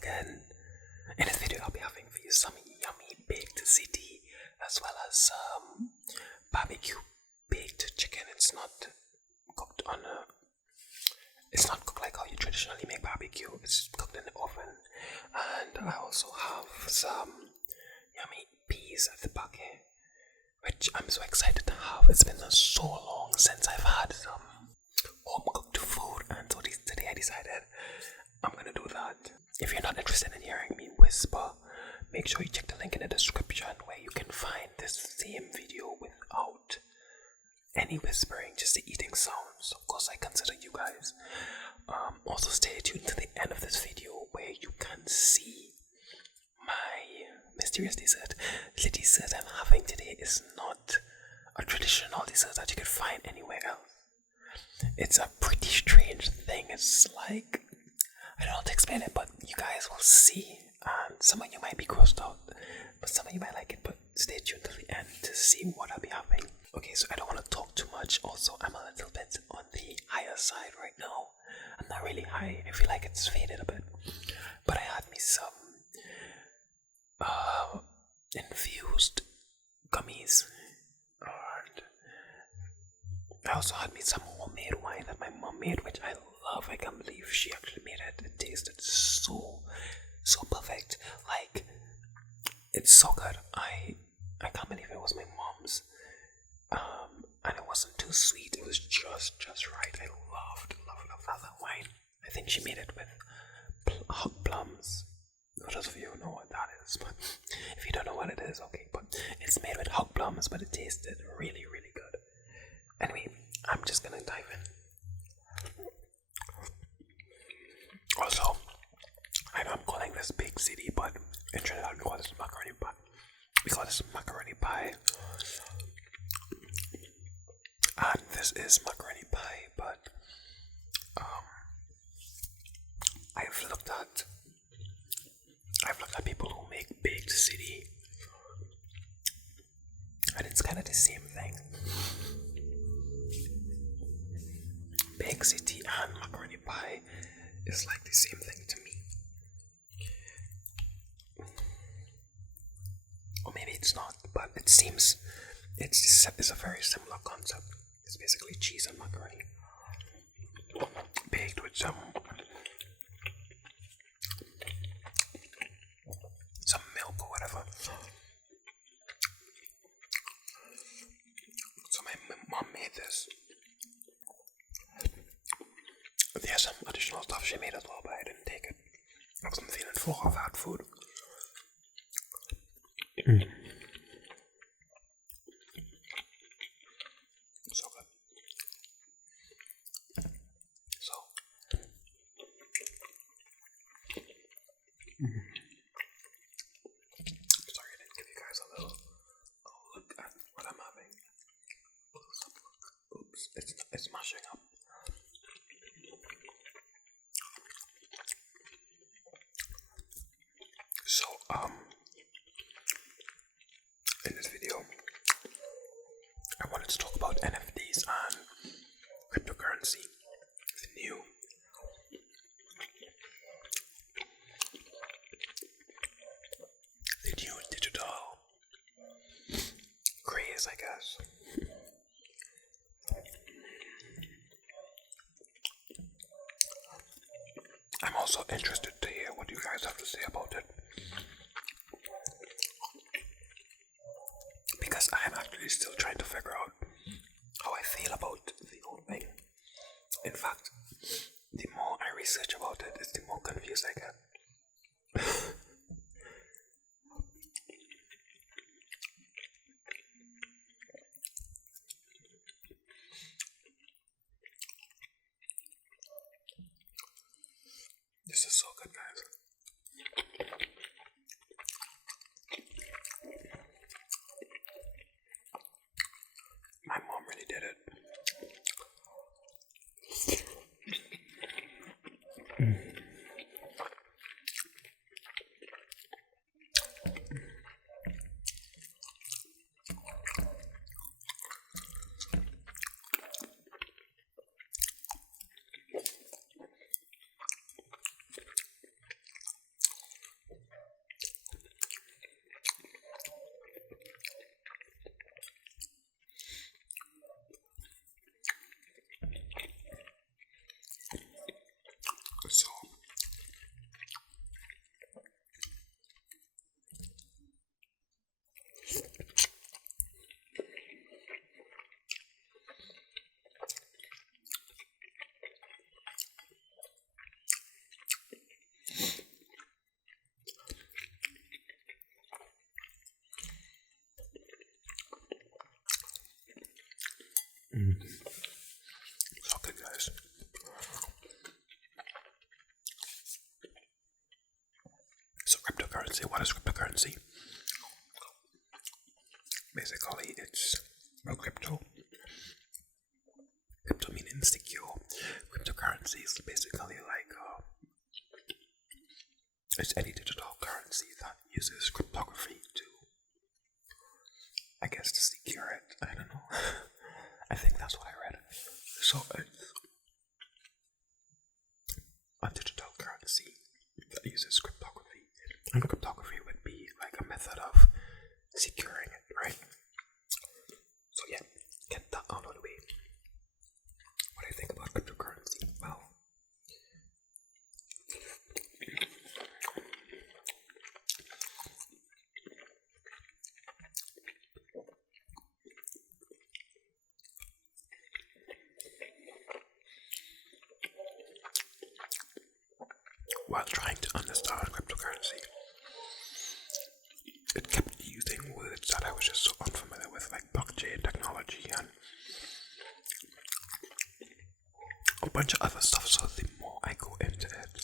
again. In this video I'll be having for you some yummy baked ziti as well as barbecue baked chicken. It's not cooked like how you traditionally make barbecue. It's cooked in the oven. And I also have some yummy peas at the back here, which I'm so excited to have. It's been so long since I've had some home cooked food, and so today I decided I'm gonna do that. If you're not interested in hearing me whisper, make sure you check the link in the description where you can find this same video without any whispering, just the eating sounds. Of course, I consider you guys. Also stay tuned to the end of this video where you can see my mysterious dessert. The dessert I'm having today is not a traditional dessert that you can find anywhere else. It's a pretty strange thing. It's like, I don't know how to explain it, but you guys will see. And some of you might be grossed out, but some of you might like it. But stay tuned till the end to see what I'll be having. Okay, so I don't want to talk too much. Also, I'm a little bit on the higher side right now. I'm not really high. I feel like it's faded a bit. But I had me some infused gummies. And I also had me some homemade wine that my mom made, which I love. I can't believe she actually made it. It tasted so perfect. Like, it's so good. I can't believe it was my mom's. And it wasn't too sweet. It was just right. I love that wine. I think she made it with hog plums. For those of you who know what that is, but if you don't know what it is, okay. But it's made with hog plums, but it tasted really good. Anyway, I'm just gonna dive in. Also, I know I'm calling this big city, but in Trinidad we call this macaroni pie. We call this macaroni pie. And this is macaroni pie, but I've looked at people who make baked city, and it's kind of the same thing. Baked city and macaroni pie is like the same thing to me. Or maybe it's not, but it seems it's a very similar concept. It's basically cheese and macaroni baked with some milk or whatever. So my mom made this. There's some additional stuff she made as well, but I didn't take it. I wasn't feeling full of that food. So good. So sorry I didn't give you guys a little look at what I'm having. Oops, it's mashing up. So in this video I wanted to talk about NFTs and cryptocurrency, the new digital craze, I guess. I'm also interested to hear what you guys have to say about it, because I'm actually still trying to figure out how I feel about the whole thing. In fact, the more I research about it, the more confused I get. This is so good, guys. My mom really did it. cryptocurrency. What is cryptocurrency? Basically, it's crypto. Crypto meaning secure. Cryptocurrency is basically like it's any digital currency that uses cryptography to, I guess, to secure it. I don't know. I think that's what I read. So it's a digital currency that uses cryptography, and cryptography would be like a method of securing it, right? So yeah, get that out of the way. What I think about cryptocurrency? Well, while trying to understand cryptocurrency, it kept using words that I was just so unfamiliar with, like blockchain technology and a bunch of other stuff. So the more I go into it,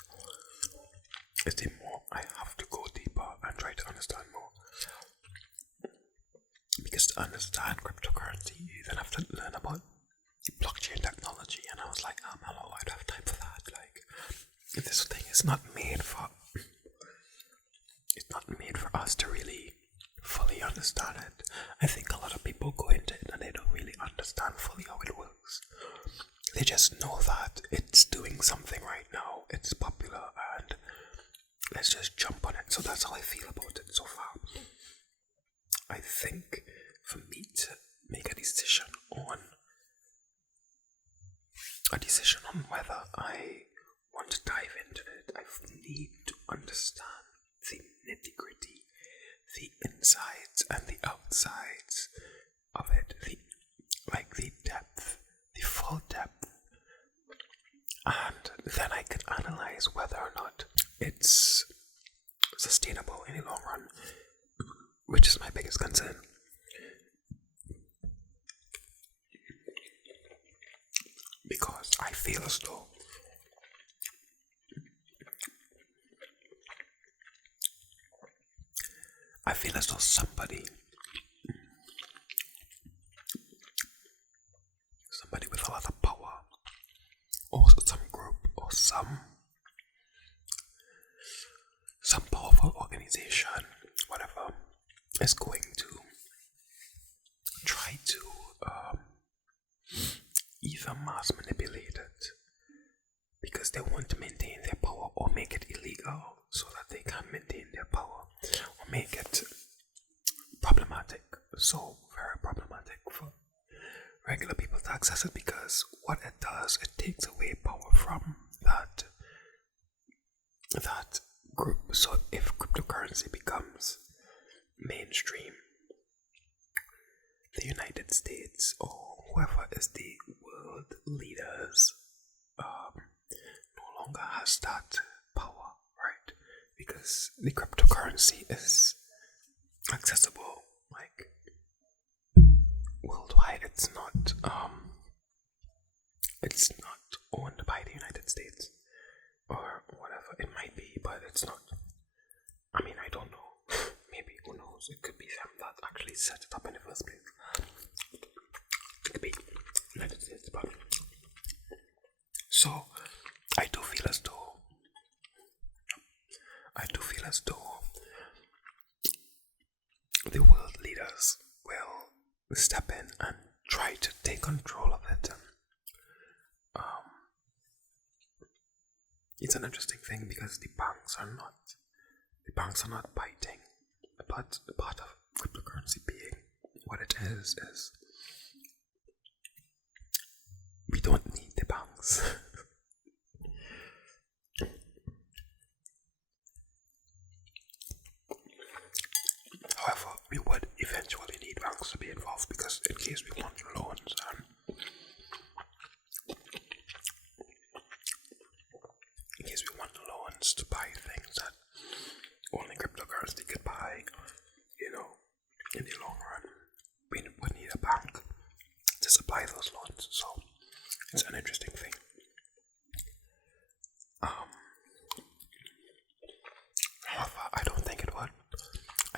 the more I have to go deeper and try to understand more. Because to understand cryptocurrency, you then have to learn about blockchain technology, and I was like, hello, I don't have time for that. Like, this thing is not made for us to really fully understand it. I think a lot of people go into it and they don't really understand fully how it works. They just know that it's doing something right now, it's popular, and let's just jump on it. So that's how I feel about it so far. I think for me to make a decision on whether I want to dive into it, I need to understand the nitty-gritty, the insides and the outsides of it, the depth, the full depth, and then I can analyze whether or not it's sustainable in the long run, which is my biggest concern. Because I feel as though somebody with a lot of power, or some group, or some powerful organization, whatever, is going to try to either mass manipulate it because they want to maintain their power, or make it illegal so that they can maintain their power, or make it problematic, so very problematic for regular people to access it, because what it does, it takes away power from that group. So if cryptocurrency becomes mainstream, the United States or whoever is the world leaders no longer has that power, right? Because the cryptocurrency is accessible like worldwide. It's not owned by the United States or whatever it might be, but it's not. I mean, I don't know. Maybe, who knows? It could be them that actually set it up in the first place. It could be United States, but so I do feel as though the world leaders will step in and try to take control of it. It's an interesting thing because the banks are not biting, but the part of cryptocurrency being what it is we don't need the banks. However, we would eventually need banks to be involved, because in case we want loans and to buy things that only cryptocurrency could buy, in the long run, we would need a bank to supply those loans. So it's an interesting thing. However, I don't think it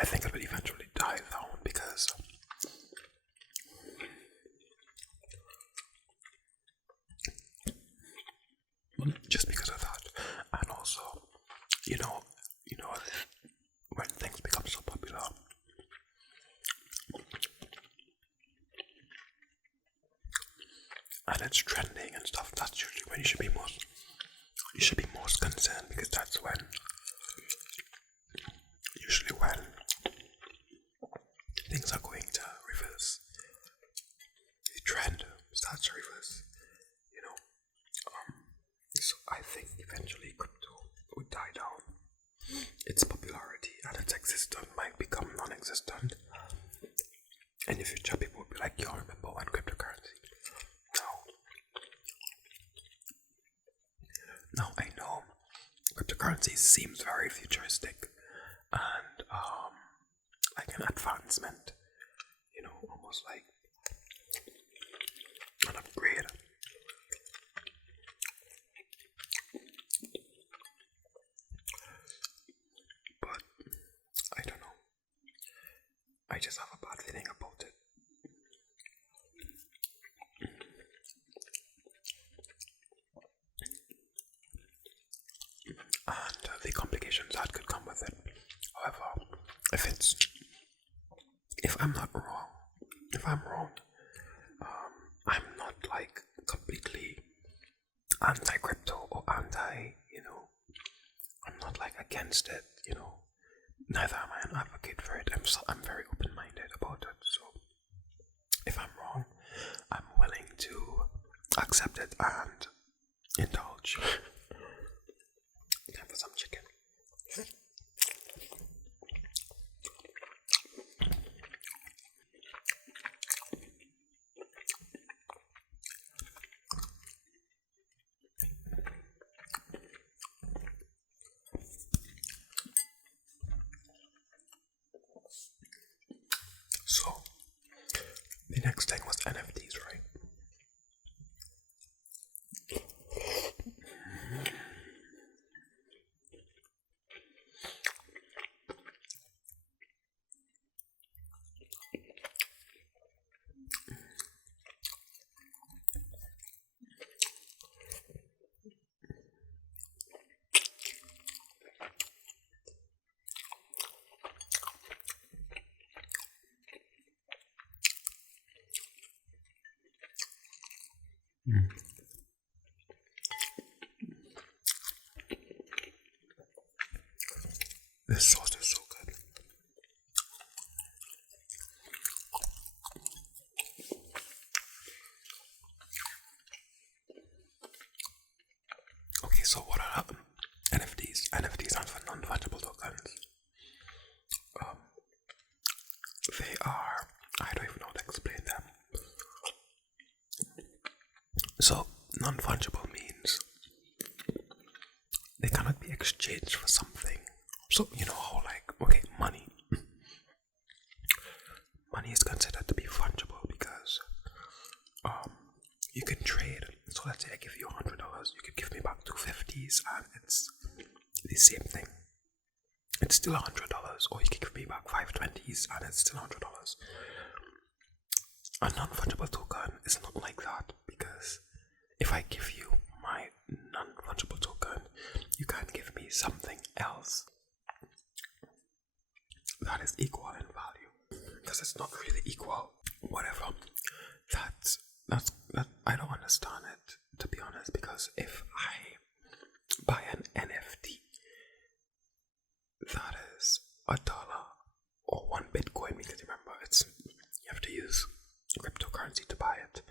I think it will eventually die down because just because of that, and also, you know, when things become so popular, and it's trending and stuff, that's usually when you should be most concerned, because that's when things are going to reverse. The trend starts to reverse, you know. So I think eventually crypto would die down. Its popularity and its existence might become non-existent. In the future, people would be like, yo, remember when cryptocurrency? Now I know cryptocurrency seems very futuristic and like an advancement, you know, almost like an upgrade. But I don't know. I just have a bad feeling about it. And the complications that could come with it. However, if I'm wrong, I'm not like completely anti-crypto or I'm not like against it, neither am I an advocate for it. I'm very open-minded about it, so if I'm wrong, I'm willing to accept it and indulge. Time for some chicken. So, the next thing was NFTs, right? This sauce is so good. Okay, so what are NFTs? NFTs stand for non-fungible tokens. They are, I don't even know how to explain them. So, non-fungible means they cannot be exchanged for something. So, you know how money is considered to be fungible because you can trade. So let's say I give you $100, you could give me back $250s and it's the same thing. It's still $100, or you can give me back $520s and it's still $100. A non-fungible token is not like that, because if I give you my non-fungible token, you can't give me something else that is equal in value, because it's not really equal. Whatever. That I don't understand it, to be honest, because if I buy an NFT that is $1 or 1 Bitcoin, because remember you have to use cryptocurrency to buy it.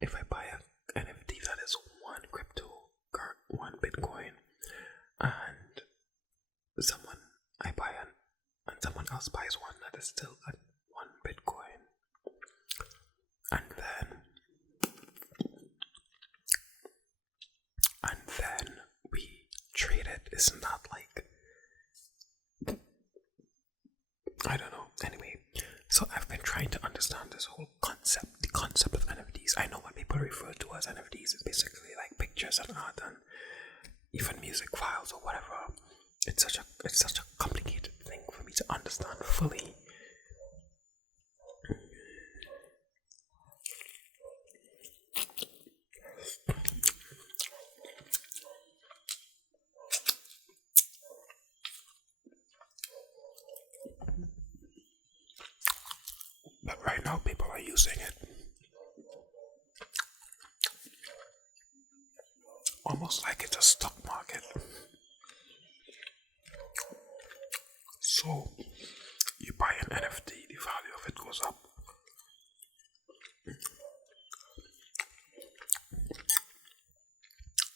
If I buy an NFT that is 1 Bitcoin, and someone else buys one that is still at 1 Bitcoin, and then we trade it, isn't that like, I don't know. Anyway, so I've been trying to understand this whole concept, the concept of NFTs. I know what people refer to as NFTs is basically like pictures and art and even music files or whatever. It's such a complicated thing for me me to understand fully. But right now people are using it almost like it's a stock market. So you buy an NFT, the value of it goes up.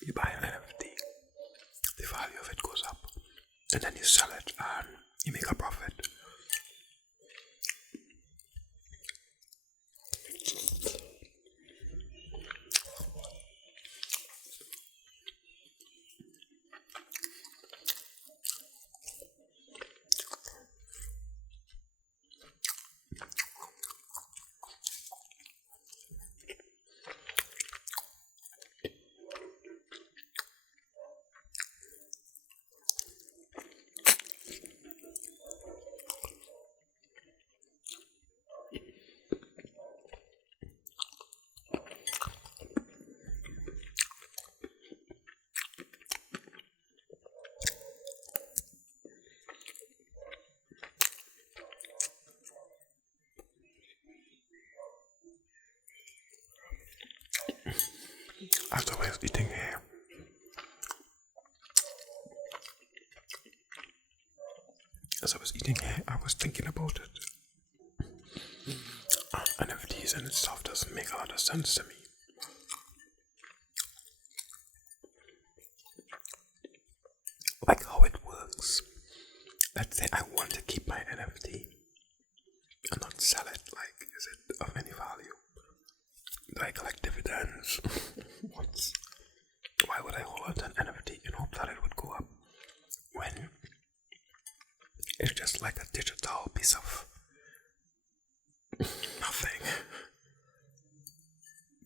You buy an NFT, the value of it goes up, and then you sell it and you make a profit. As I was eating here, I was thinking about it. NFTs and itself doesn't make a lot of sense to me. Like how it works. Let's say I want to keep my NFT and not sell it. Like, is it of any value? Do I collect dividends? Why would I hold an NFT in hope that it would go up when it's just like a digital piece of nothing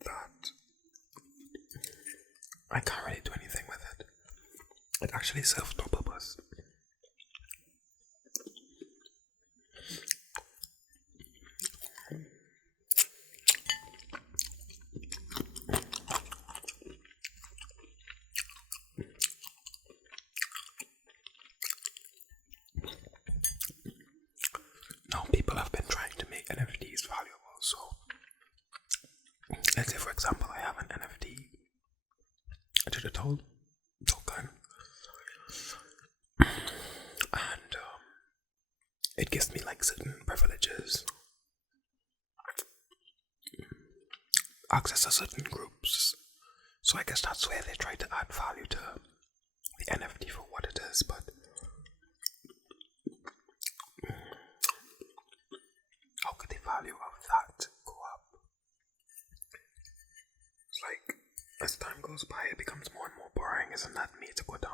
that I can't really do anything with it? It actually serves no purpose. People have been trying to make NFTs valuable. So let's say, for example, I have an NFT, a digital token, and it gives me like certain privileges, access to certain groups. So I guess that's where they try to add value to the NFT for what it is. But how could the value of that go up? It's like, as time goes by, it becomes more and more boring. Isn't that made to go down?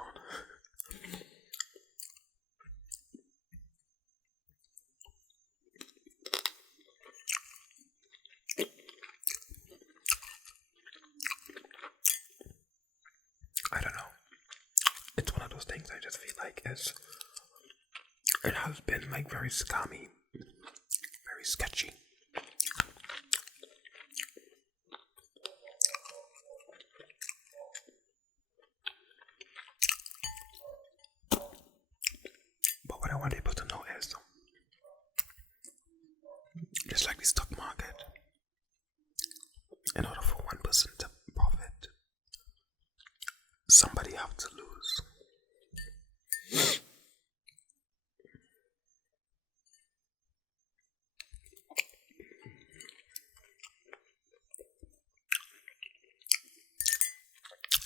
I don't know. It's one of those things I just feel like it has been like very scammy. Sketchy. But what I want people to know is, just like the stock market, in order for one person to profit, somebody have to lose.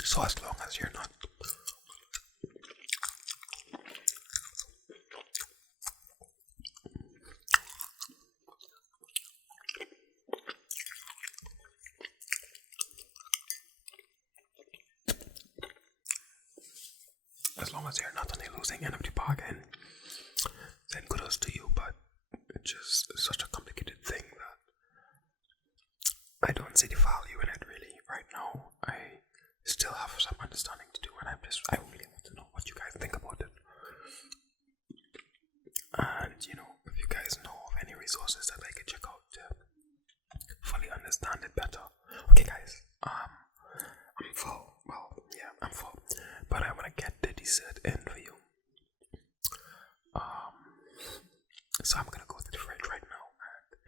So as long as you're not on a losing end of the bargain, then kudos to you, but it's just such a complicated thing that I don't see the value in it really right now. I still have some understanding to do, and I really want to know what you guys think about it. resources that I can check out to fully understand it better. Okay, guys, I'm full. Well, yeah, I'm full, but I want to get the dessert in for you. So I'm gonna go to the fridge right now, and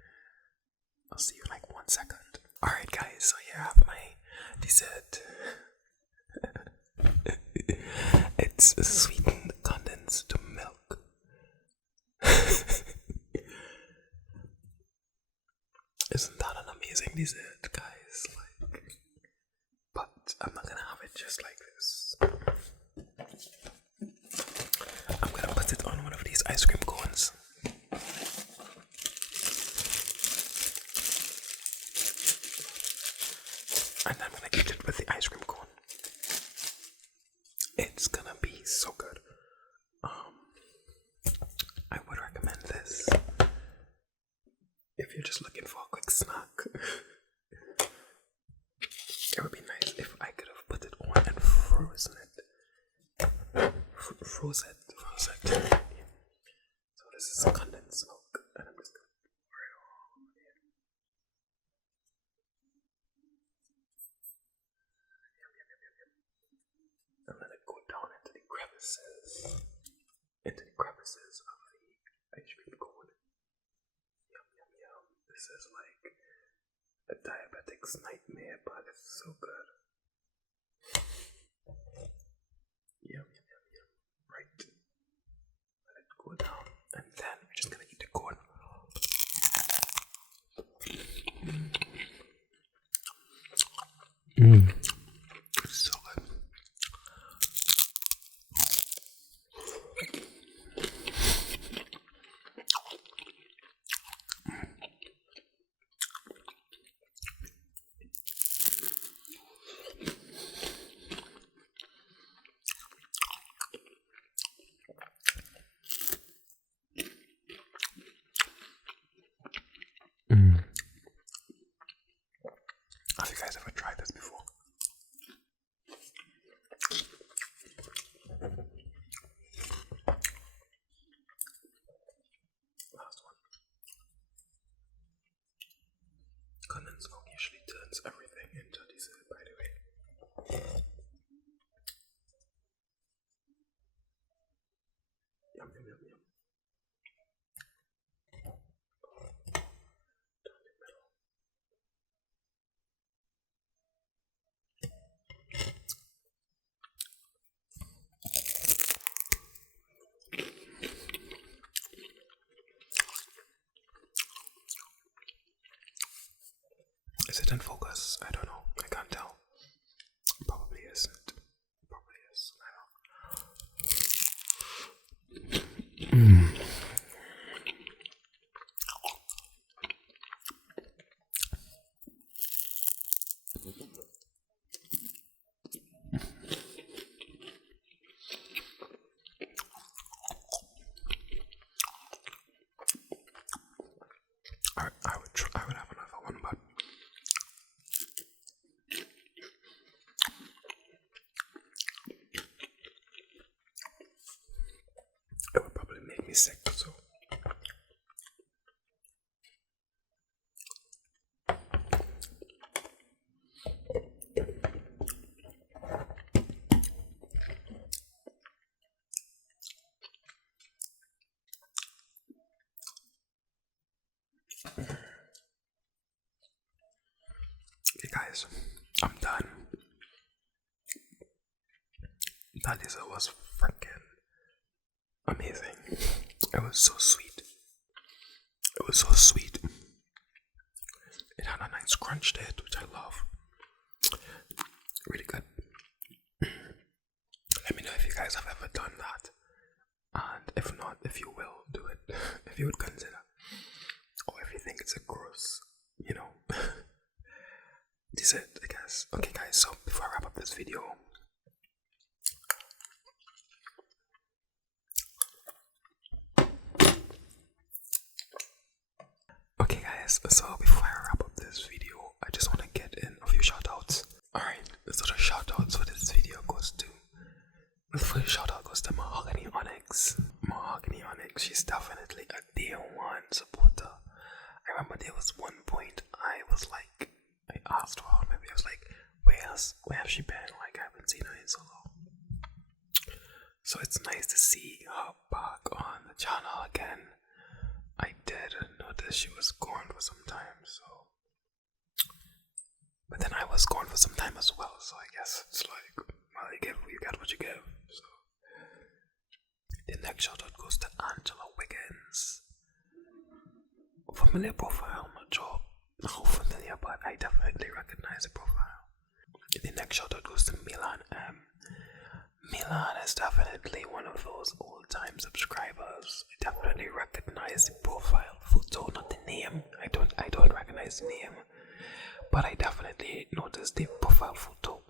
I'll see you in like 1 second. Alright, guys, so here I have my dessert. It's sweetened condensed milk. Isn't that an amazing dessert, guys? Like, but I'm not gonna have it just like this. I'm gonna put it on one of these ice cream cones. And I'm gonna eat it with the ice cream cone. It's gonna be so good. I would recommend this if you're just looking for a quick snack. It would be nice if I could have put it on and frozen it. Froze it. So this is condensed milk, and I'm just gonna pour it all in. And let it go down into the crevices of the ice cream cone. Yum, yum, yum. This is like a diabetic's nightmare, but it's so good. Yum, yum, yum, yum. Right. Let it go down, and then we're just gonna eat the cone. So good. Have you guys ever tried this before? Last one. Condensed milk usually turns everything into dessert, by the way. Yum, yum, yum, yum. Down the middle. Is it in focus? I don't know. I can't tell. Probably isn't. Probably is. I don't know. I would have another one, but it would probably make me sick, so okay, guys, I'm done. That dessert was freaking amazing. It was so sweet. It had a nice crunch to it, which I love. Really good. Let me know if you guys have ever done that, and if not, if you will do it, if you would consider, or if you think it's a gross, dessert, I guess. Okay, guys, so before I wrap up this video, okay, guys, so before I wrap up this video, I just want to get in a few shoutouts. Alright, so the shoutouts for this video the first shoutout goes to Mahogany Onyx. She's definitely a day one supporter remember there was one point I asked her, maybe I was like, where has she been? Like, I haven't seen her in so long. So it's nice to see her back on the channel again. I did notice she was gone for some time, but then I was gone for some time as well, so I guess it's like, well, you get what you give. So the next shout out goes to Angela Wiggins. Familiar profile, I'm not sure how familiar, but I definitely recognize the profile. The next shout out goes to Milan M. Milan is definitely one of those old time subscribers. I definitely recognize the profile photo, not the name. I don't recognize the name, but I definitely noticed the profile photo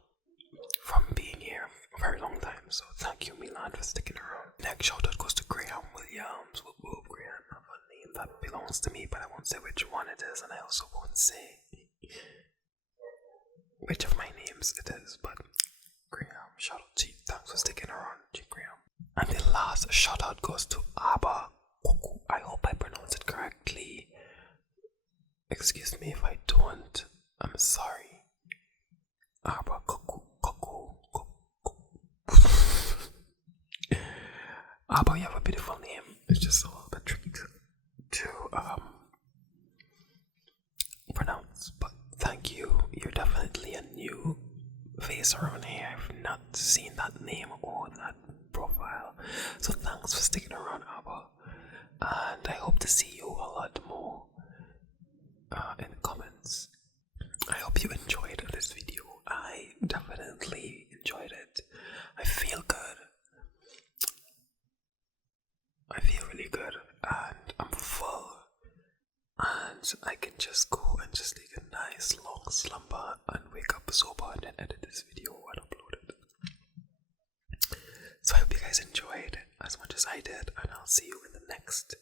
from being here a very long time. So thank you, Milan, for sticking around. Next shout out goes to Graham Williams. Graham, I have a name that belongs to me, but I won't say which one it is, and I also won't say which of my names it is, but Graham, shout out to you. Thanks for sticking around, Graham. And the last shout out goes to Abba Koku. I hope I pronounce it correctly. Excuse me if I don't. I'm sorry. Abba Koku. Abba, you have a beautiful name. It's just a little bit tricky to pronounce, but thank you. You're definitely a new face around here. I've not seen that name or that profile, so thanks for sticking around, Abba, and I hope to see you a lot more in the comments. I hope you enjoyed this video. I definitely enjoyed it. I feel good. I feel really good, and I'm full, and I can just go and just take a nice long slumber and wake up sober and then edit this video and upload it. So I hope you guys enjoyed as much as I did, and I'll see you in the next